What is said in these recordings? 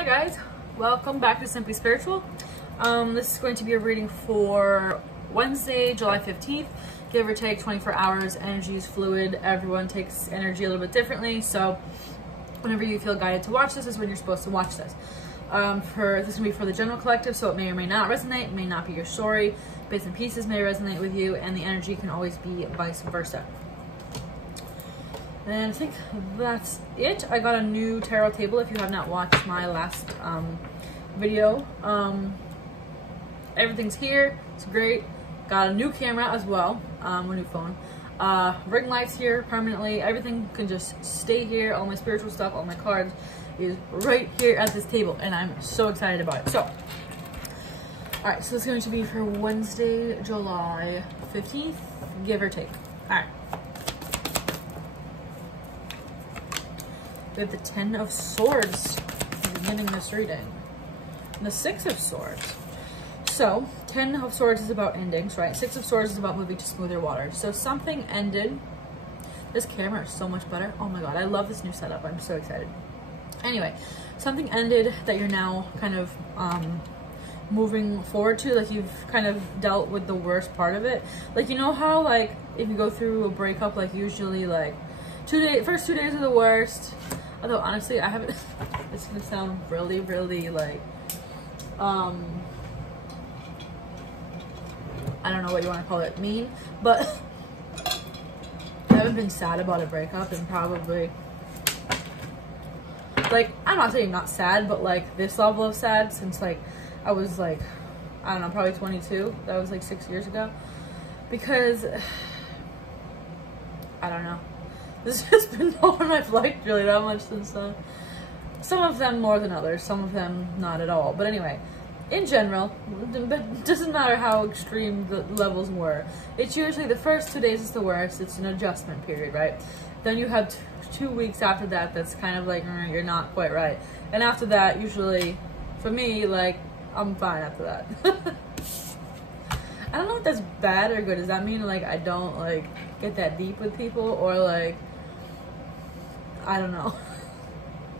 Hi guys, welcome back to Simply Spiritual. This is going to be a reading for Wednesday, July 15th. Give or take 24 hours. Energy is fluid. Everyone takes energy a little bit differently. So whenever you feel guided to watch this is when you're supposed to watch this. This is going to be for the general collective, so it may or may not resonate. It may not be your story. Bits and pieces may resonate with you, and the energy can always be vice versa. And I think that's it. I got a new tarot table if you have not watched my last video. Everything's here. It's great. Got a new camera as well. A new phone. Ring lights here permanently. Everything can just stay here. All my spiritual stuff, all my cards is right here at this table. And I'm so excited about it. So, alright, so it's going to be for Wednesday, July 15th, give or take. Alright. We have the 10 of Swords beginning this reading. And the 6 of Swords. So, 10 of Swords is about endings, right? 6 of Swords is about moving to smoother waters. So something ended. This camera is so much better. Oh my god, I love this new setup. I'm so excited. Anyway, something ended that you're now kind of moving forward to. Like, you've kind of dealt with the worst part of it. Like, you know how, like, if you go through a breakup, like, usually, like, first 2 days are the worst. Although, honestly, I haven't... It's gonna sound really, really, like... I don't know what you want to call it, mean. But... I haven't been sad about a breakup in probably... Like, I'm not saying not sad, but, like, this level of sad since, like, I was, like... I don't know, probably 22. That was, like, 6 years ago. Because... I don't know. This has been no one I've liked really that much since then. Some of them more than others, some of them not at all. But anyway, in general, it doesn't matter how extreme the levels were. It's usually the first 2 days is the worst. It's an adjustment period, right? Then you have 2 weeks after that that's kind of like, you're not quite right. And after that, usually, for me, like, I'm fine after that. I don't know if that's bad or good. Does that mean, like, I don't, like, get that deep with people? Or, like, I don't know.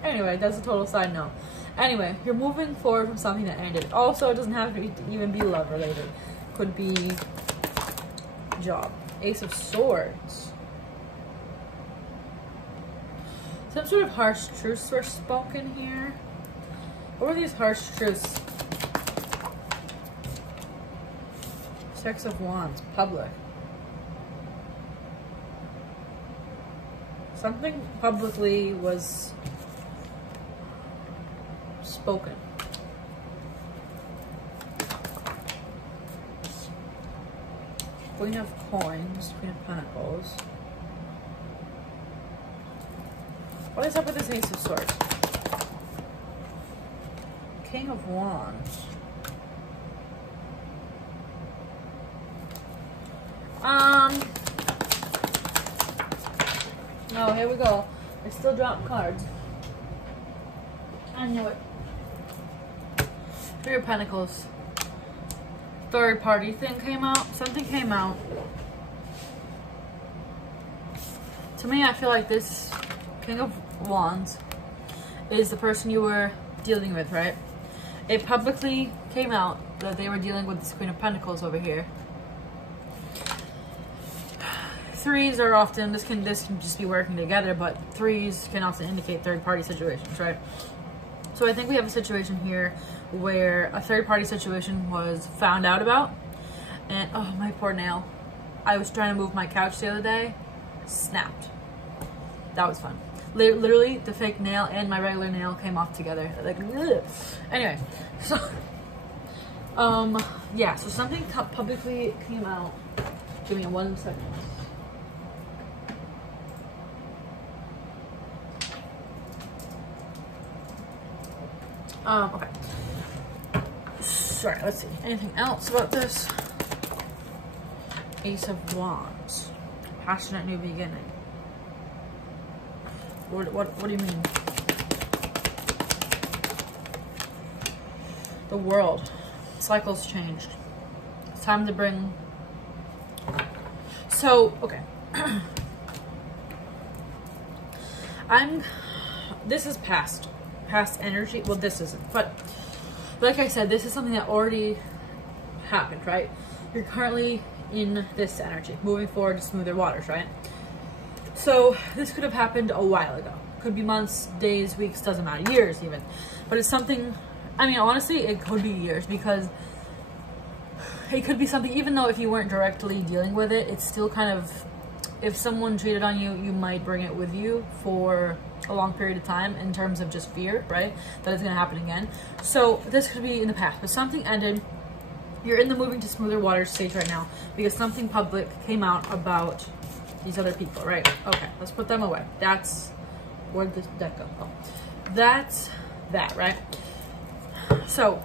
Anyway, that's a total side note. Anyway, you're moving forward from something that ended. Also, it doesn't have to even be love related. Could be job. Ace of Swords. Some sort of harsh truths were spoken here. What were these harsh truths? Six of Wands. Public. Something publicly was spoken. Queen of Coins, Queen of Pentacles. What is up with this Ace of Swords? King of Wands. No, here we go. I still dropped cards. I knew it. Three of Pentacles. Third party thing came out. Something came out. To me, I feel like this King of Wands is the person you were dealing with, right? It publicly came out that they were dealing with this Queen of Pentacles over here. Threes are often, this can just be working together, but threes can also indicate third-party situations, right? So I think we have a situation here where a third-party situation was found out about, and oh, my poor nail. I was trying to move my couch the other day, snapped. That was fun. Literally, the fake nail and my regular nail came off together. Like, ugh. Anyway, so, yeah, so something publicly came out. Give me 1 second. Okay. Sorry, let's see. Anything else about this? Ace of Wands. Passionate new beginning. What do you mean? The world. Cycles changed. It's time to bring... So, okay. This is past past energy. Well, this isn't, but like I said, this is something that already happened, right? You're currently in this energy, moving forward to smoother waters, right? So this could have happened a while ago. Could be months, days, weeks, doesn't matter, years even. But it's something, I mean, honestly, it could be years, because it could be something, even though if you weren't directly dealing with it, it's still kind of, if someone cheated on you, you might bring it with you for a long period of time in terms of just fear, right? That it's going to happen again. So this could be in the past, but something ended. You're in the moving to smoother waters stage right now because something public came out about these other people, right? Okay, let's put them away. That's, where did that go? Oh, that's that, right? So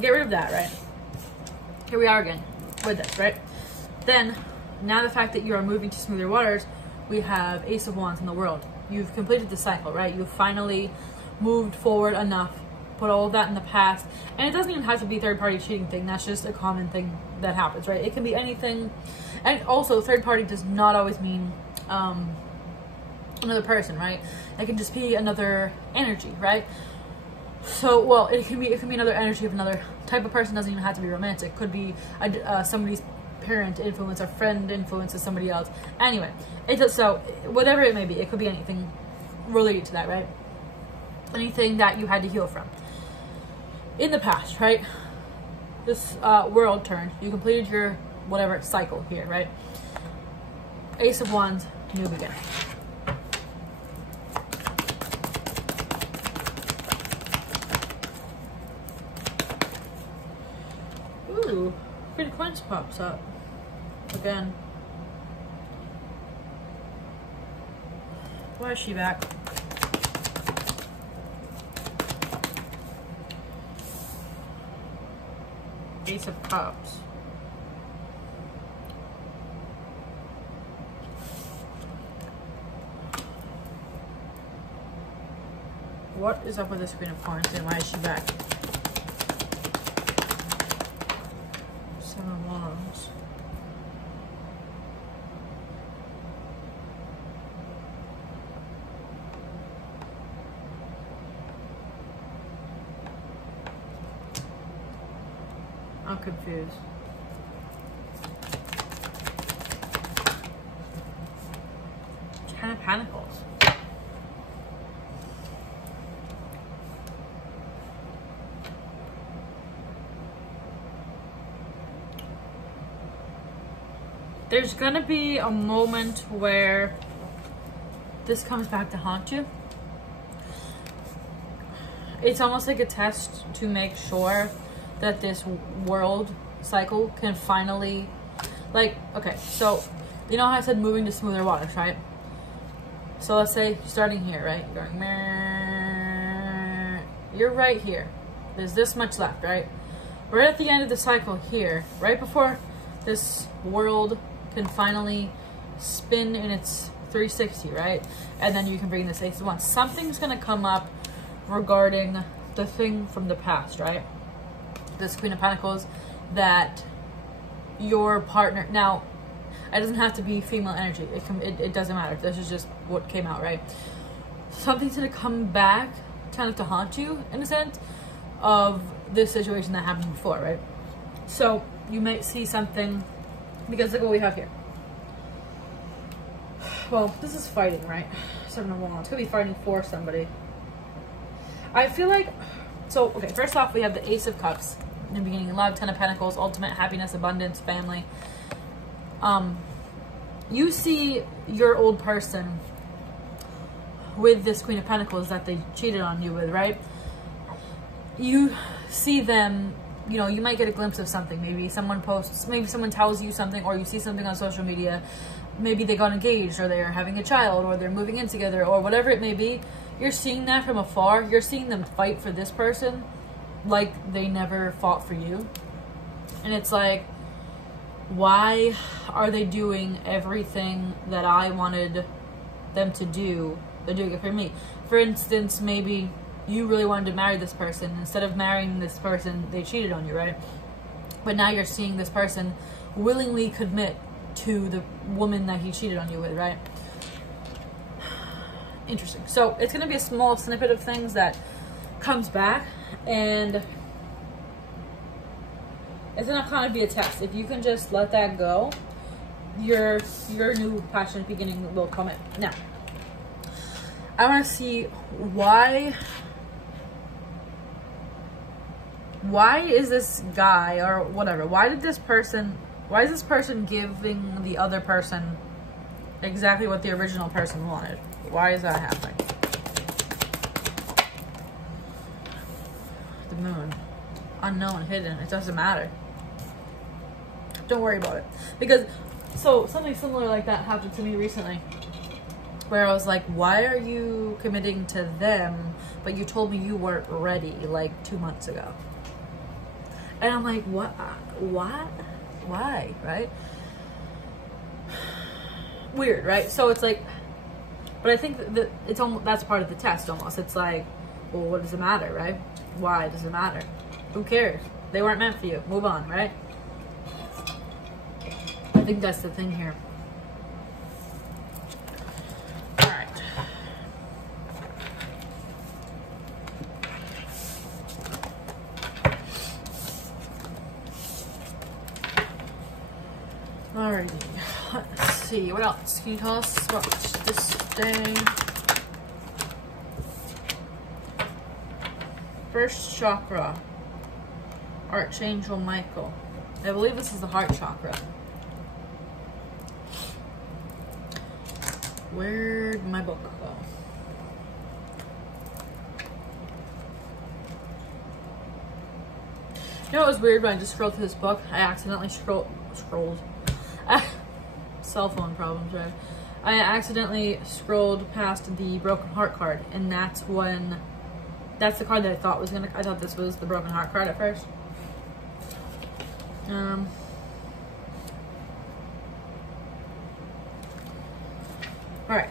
get rid of that, right? Here we are again with this, right? Then, now the fact that you are moving to smoother waters, we have Ace of Wands in the world. You've completed the cycle, right? You've finally moved forward enough, put all of that in the past. And it doesn't even have to be third-party cheating thing. That's just a common thing that happens, right? It can be anything. And also, third-party does not always mean another person, right? It can just be another energy, right? So, well, it can be another energy of another type of person. Doesn't even have to be romantic. Could be somebody's parent influence, a friend influences somebody else. Anyway, it does, so whatever it may be, it could be anything related to that, right? Anything that you had to heal from in the past, right? This world turned. You completed your whatever cycle here, right? Ace of Wands, new beginning. Ooh, Queen of Coins pops up again. Why is she back? Ace of Cups. What is up with this Queen of Coins and why is she back? Seven of Wands. I'm confused. Ten of Pentacles. There's gonna be a moment where this comes back to haunt you. It's almost like a test to make sure that this world cycle can finally, like, okay, so you know how I said moving to smoother waters, right? So let's say starting here, right? You're going, you're right here. There's this much left, right? Right at the end of the cycle here, right before this world can finally spin in its 360, right? And then you can bring this Ace of Wands. Something's gonna come up regarding the thing from the past, right? This Queen of Pentacles, that your partner, now it doesn't have to be female energy, it doesn't matter, this is just what came out, right? Something's gonna come back kind of to haunt you in a sense of this situation that happened before, right? So you might see something, because look what we have here. Well, this is fighting, right? Seven of Wands, it's gonna be fighting for somebody. I feel like, so, okay, first off, we have the Ace of Cups in the beginning, love, Ten of Pentacles, ultimate happiness, abundance, family. You see your old person with this Queen of Pentacles that they cheated on you with, right? You see them, you know, you might get a glimpse of something. Maybe someone posts, maybe someone tells you something, or you see something on social media. Maybe they got engaged, or they're having a child, or they're moving in together, or whatever it may be. You're seeing that from afar. You're seeing them fight for this person like they never fought for you. And it's like, why are they doing everything that I wanted them to do? They're doing it for me. For instance, maybe you really wanted to marry this person. Instead of marrying this person, they cheated on you, right? But now you're seeing this person willingly commit to the woman that he cheated on you with, right? Interesting. So it's going to be a small snippet of things that comes back, and it's gonna kind of be a test. If you can just let that go, your new passionate beginning will come in. Now, I want to see why is this guy or whatever, why is this person giving the other person exactly what the original person wanted? Why is that happening? The moon, unknown, hidden, it doesn't matter. Don't worry about it. Because, so something similar like that happened to me recently, where I was like, why are you committing to them, but you told me you weren't ready like 2 months ago? And I'm like, what? Why? Right? Weird, right? So it's like, but I think that it's almost, that's part of the test almost. It's like, well, what does it matter, right? Why does it matter? Who cares? They weren't meant for you. Move on, right? I think that's the thing here. All right. Alrighty. Let's see. What else? Can you tell us about this day? First chakra. Archangel Michael. I believe this is the heart chakra. Where'd my book go? You know what was weird when I just scrolled through this book? I accidentally scrolled. Cell phone problems, right? I accidentally scrolled past the broken heart card, and that's the card that I thought I thought this was the broken heart card at first. Alright.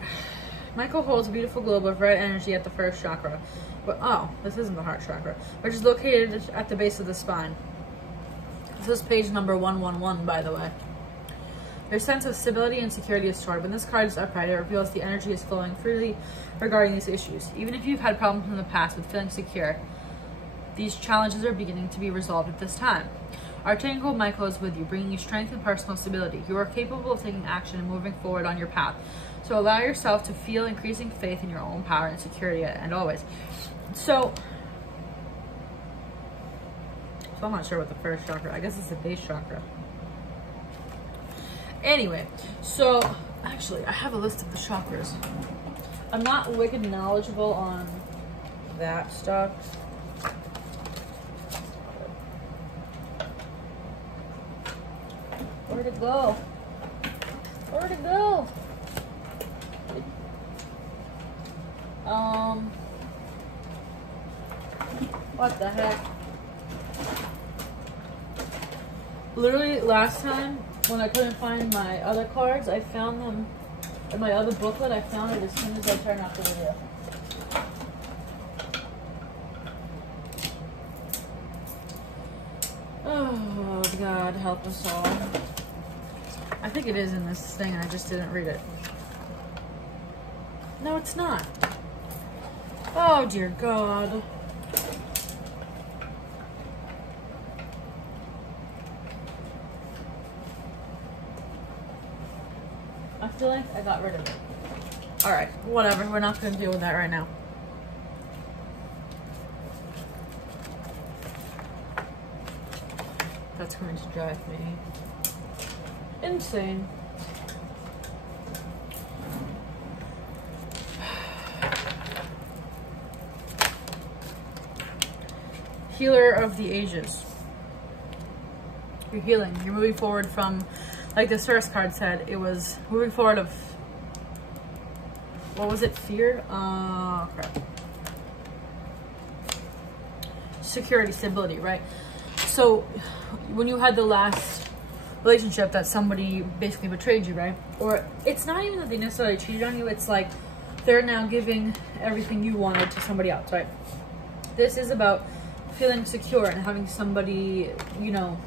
Michael holds a beautiful globe of red energy at the first chakra. But, oh, this isn't the heart chakra, which is located at the base of the spine. This is page number 111, by the way. Your sense of stability and security is stored. When this card is upright, it reveals the energy is flowing freely regarding these issues. Even if you've had problems in the past with feeling secure, these challenges are beginning to be resolved at this time. Archangel Michael is with you, bringing you strength and personal stability. You are capable of taking action and moving forward on your path. So allow yourself to feel increasing faith in your own power and security, and always. So I'm not sure what the first chakra, I guess it's the base chakra. Anyway, so actually I have a list of the chakras. I'm not wicked knowledgeable on that stuff. Where'd it go? Where'd it go? What the heck? Literally last time when I couldn't find my other cards, I found them in my other booklet. I found it as soon as I turned off the video. Oh God, help us all. I think it is in this thing, I just didn't read it. No, it's not. Oh dear God. I feel like I got rid of it. Alright, whatever. We're not going to deal with that right now. That's going to drive me insane. Healer of the ages. You're healing. You're moving forward from, like the Source card said, it was moving forward of, what was it? Fear? Crap. Security, stability, right? So when you had the last relationship that somebody basically betrayed you, right? Or it's not even that they necessarily cheated on you, it's like they're now giving everything you wanted to somebody else, right? This is about feeling secure and having somebody, you know,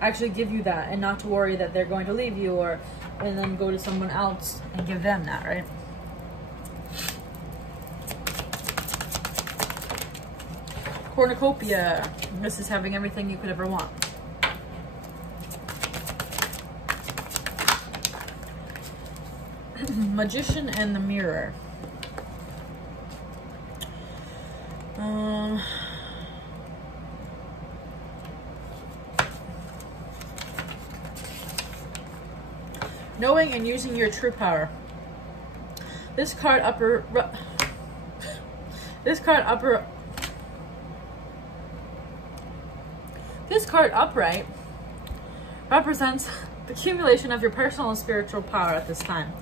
actually give you that, and not to worry that they're going to leave you or and then go to someone else and give them that, right? cornucopia. This is having everything you could ever want. Magician and the mirror. Knowing and using your true power. This card upright represents the accumulation of your personal and spiritual power at this time.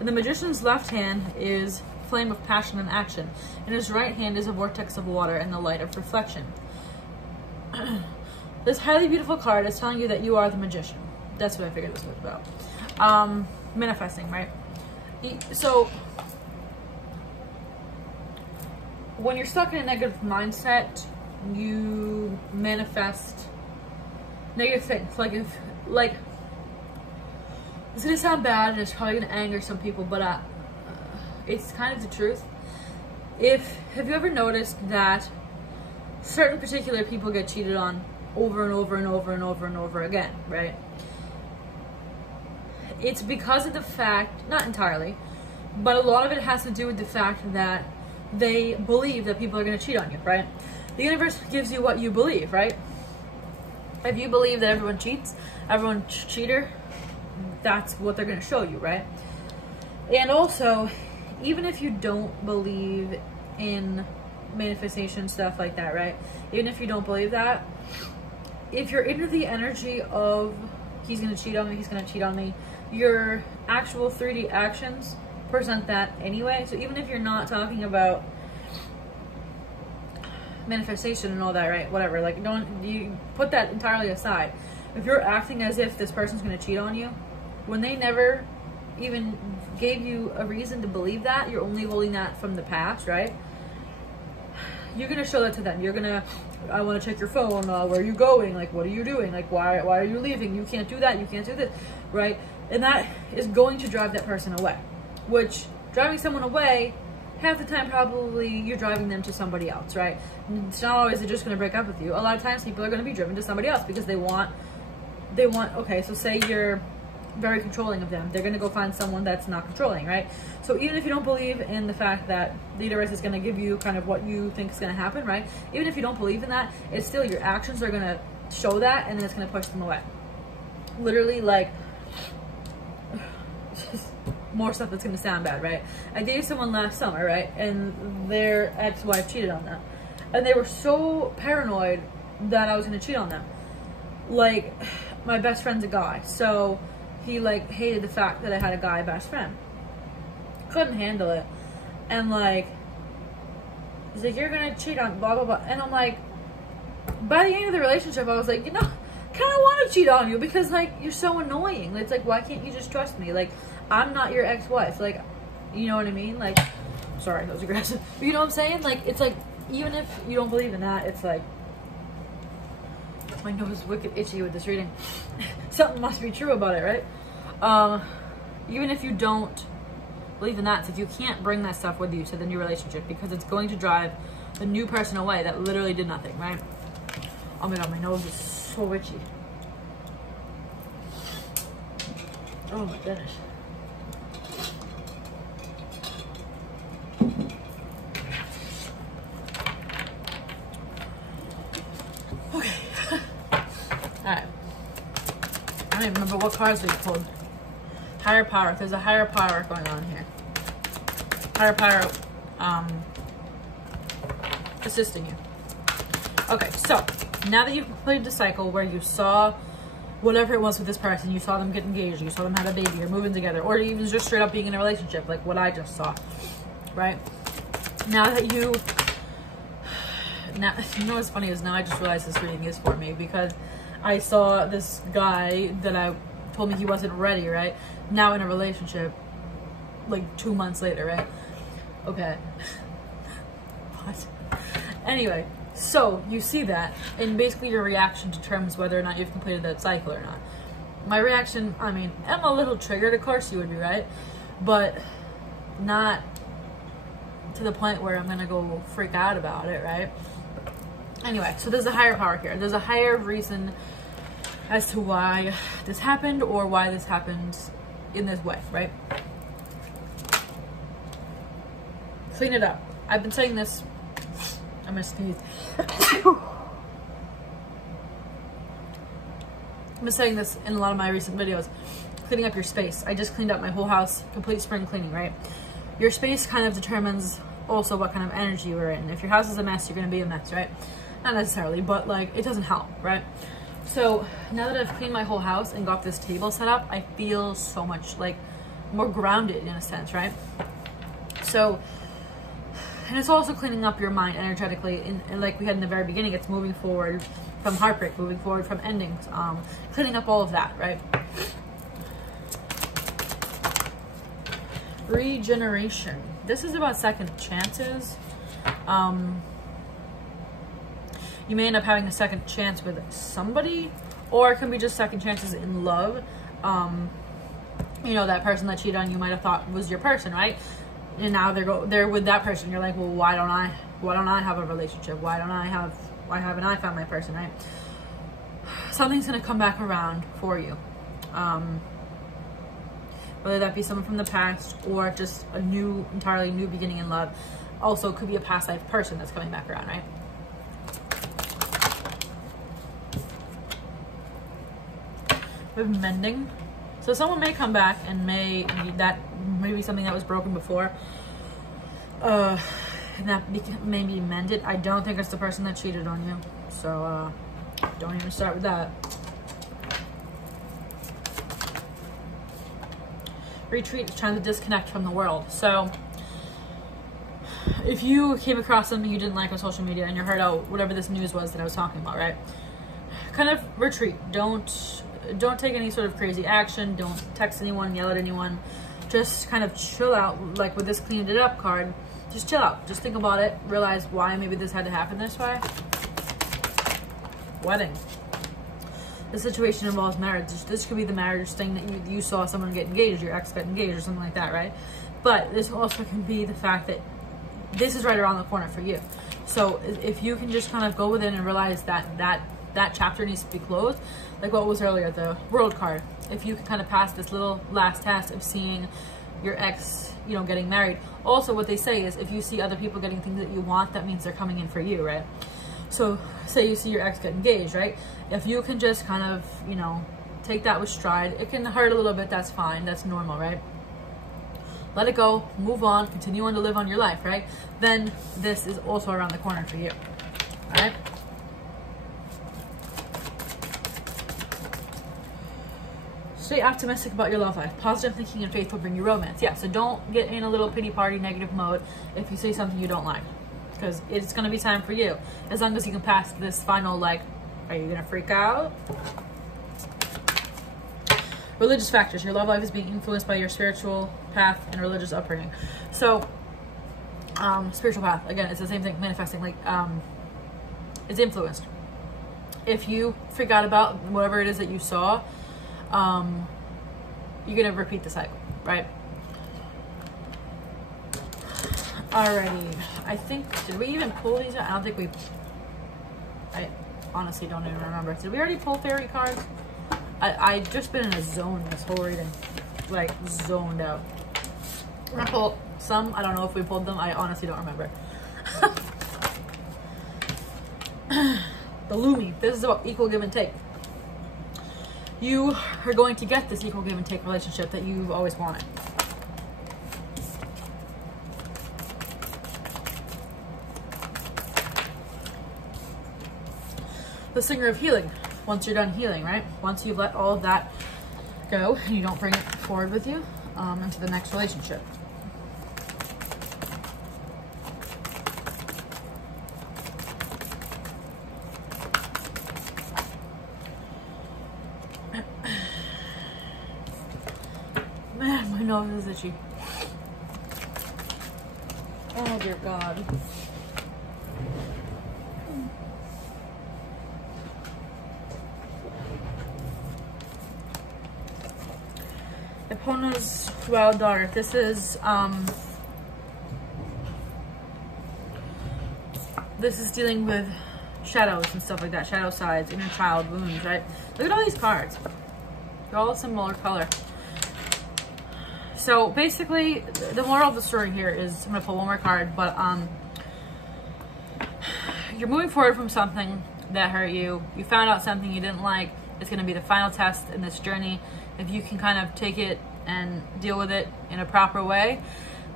In the magician's left hand is flame of passion and action, and his right hand is a vortex of water and the light of reflection. This highly beautiful card is telling you that you are the magician. That's what I figured this was about. Manifesting, right? So when you're stuck in a negative mindset, you manifest negative things. Like it's gonna sound bad and it's probably gonna anger some people, but it's kind of the truth. Have you ever noticed that certain particular people get cheated on over and over and over and over and over again, right? It's because of the fact, not entirely, but a lot of it has to do with the fact that they believe that people are going to cheat on you, right? The universe gives you what you believe, right? If you believe that everyone cheats, everyone's cheater, that's what they're going to show you, right? And also, even if you don't believe in manifestation, stuff like that, right? Even if you don't believe that, if you're into the energy of he's going to cheat on me, he's going to cheat on me, your actual 3D actions present that anyway. So even if you're not talking about manifestation and all that, right? Whatever, like, you put that entirely aside. If you're acting as if this person's going to cheat on you, when they never even gave you a reason to believe that, you're only holding that from the past, right? You're going to show that to them. You're going to, I want to check your phone, where are you going? Like, what are you doing? Like, why are you leaving? You can't do that, you can't do this, right? And that is going to drive that person away. Which, driving someone away, half the time probably you're driving them to somebody else, right? It's not always they're just going to break up with you. A lot of times people are going to be driven to somebody else because they want, okay, so say you're very controlling of them. They're going to go find someone that's not controlling, right? So even if you don't believe in the fact that the universe is going to give you kind of what you think is going to happen, right? Even if you don't believe in that, it's still your actions are going to show that, and then it's going to push them away. Literally, like, more stuff that's going to sound bad, right? I dated someone last summer, right? And their ex-wife cheated on them. And they were so paranoid that I was going to cheat on them. Like, my best friend's a guy, so he, like, hated the fact that I had a guy best friend. Couldn't handle it. And, like, he's like, you're going to cheat on blah, blah, blah. And I'm like, by the end of the relationship, I was like, you know, kind of want to cheat on you because, like, you're so annoying. It's like, why can't you just trust me? Like, I'm not your ex-wife. Like, you know what I mean? Like, sorry, that was aggressive. But you know what I'm saying? Like, it's like, even if you don't believe in that, it's like, my nose is wicked itchy with this reading. Something must be true about it, right? Even if you don't believe in that, it's like you can't bring that stuff with you to the new relationship because it's going to drive the new person away that literally did nothing, right? Oh my god, my nose is so itchy. Oh my goodness. Okay. Alright. I don't even remember what cards we pulled. Higher power. There's a higher power going on here. Higher power assisting you. Okay, so now that you've completed the cycle where you saw whatever it was with this person, you saw them get engaged, you saw them have a baby, or moving together, or even just straight up being in a relationship, like what I just saw, right? Now that you know what's funny is now I just realized this reading is for me because I saw this guy that told me he wasn't ready, right? Now in a relationship, like 2 months later, right? Okay. What? Anyway, so you see that, and basically your reaction determines whether or not you've completed that cycle or not. My reaction, I mean, I'm a little triggered, of course you would be, right? But not to the point where I'm gonna go freak out about it, right? Anyway, so there's a higher power here. There's a higher reason as to why this happened or why this happened in this way, right? Clean it up. I've been saying this. I'm gonna sneeze. I've been saying this in a lot of my recent videos. Cleaning up your space. I just cleaned up my whole house, complete spring cleaning, right? Your space kind of determines also what kind of energy you're in. If your house is a mess, you're gonna be a mess, right? Not necessarily, but like it doesn't help, right? So now that I've cleaned my whole house and got this table set up, I feel so much like more grounded in a sense, right? So, and it's also cleaning up your mind energetically, and like we had in the very beginning, it's moving forward from heartbreak, moving forward from endings, cleaning up all of that, right? Regeneration. This is about second chances. You may end up having a second chance with somebody, or it can be just second chances in love. You know, that person that cheated on you might have thought was your person, right? And now they're with that person. You're like, well, why don't I have a relationship? Why haven't I found my person, right? Something's gonna come back around for you. Whether that be someone from the past or just a entirely new beginning in love. Also, it could be a past life person that's coming back around, right? With mending. So someone may come back and maybe something that was broken before. And that may be mended. I don't think it's the person that cheated on you. So, don't even start with that. Retreat is trying to disconnect from the world. So if you came across something you didn't like on social media and you heard out whatever this news was that I was talking about, right? Kind of retreat. Don't take any sort of crazy action. Don't text anyone, yell at anyone. Just kind of chill out. Like with this cleaned it up card, just chill out. Just think about it. Realize why maybe this had to happen this way. Wedding. The situation involves marriage. This could be the marriage thing that you saw someone get engaged, your ex got engaged or something like that, right? But this also can be the fact that this is right around the corner for you. So if you can just kind of go within and realize that chapter needs to be closed, like what was earlier, the world card. If you can kind of pass this little last test of seeing your ex, you know, getting married. Also, what they say is if you see other people getting things that you want, that means they're coming in for you, right? So say you see your ex get engaged, right? If you can just kind of, you know, take that with stride. It can hurt a little bit, that's fine, that's normal, right? Let it go, move on, continue on to live on your life, right? Then this is also around the corner for you, all right? Stay optimistic about your love life. Positive thinking and faith will bring you romance. Yeah, so don't get in a little pity party negative mode if you see something you don't like, because it's going to be time for you. As long as you can pass this final, like, are you going to freak out? Religious factors. Your love life is being influenced by your spiritual path and religious upbringing. So, spiritual path, again, it's the same thing, manifesting, like, it's influenced. If you freak out about whatever it is that you saw, you're going to repeat the cycle, right? Alrighty, I think, did we even pull these out? I don't think I honestly don't even remember. Did we already pull fairy cards? I just been in a zone this whole reading, like zoned out. We're gonna pull some, I don't know if we pulled them, I honestly don't remember. The Lumi, this is about equal give and take. You are going to get this equal give and take relationship that you've always wanted. The Singer of Healing. Once you're done healing, right? Once you've let all of that go and you don't bring it forward with you into the next relationship. Man, my nose is itchy. Oh dear God. Epona's wild daughter. This is dealing with shadows and stuff like that, shadow sides, inner child wounds, right? Look at all these cards. They're all a similar color. So basically, the moral of the story here is, I'm gonna pull one more card, but you're moving forward from something that hurt you. You found out something you didn't like. It's gonna be the final test in this journey. If you can kind of take it and deal with it in a proper way,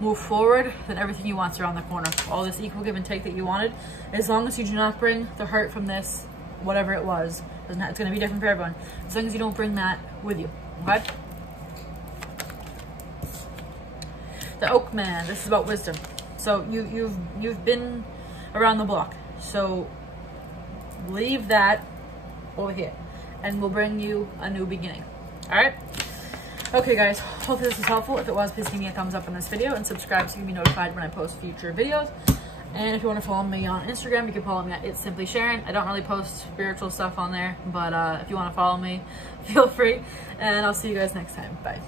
move forward, then everything you want's around the corner. All this equal give and take that you wanted, as long as you do not bring the hurt from this, whatever it was, it's gonna be different for everyone, as long as you don't bring that with you, okay? The Oak Man, this is about wisdom. So you've been around the block, so leave that over here, and we'll bring you a new beginning. All right? Okay, guys, hopefully this was helpful. If it was, please give me a thumbs up on this video and subscribe so you can be notified when I post future videos. And if you want to follow me on Instagram, you can follow me at It's Simply Sharon. I don't really post spiritual stuff on there, but if you want to follow me, feel free. And I'll see you guys next time. Bye.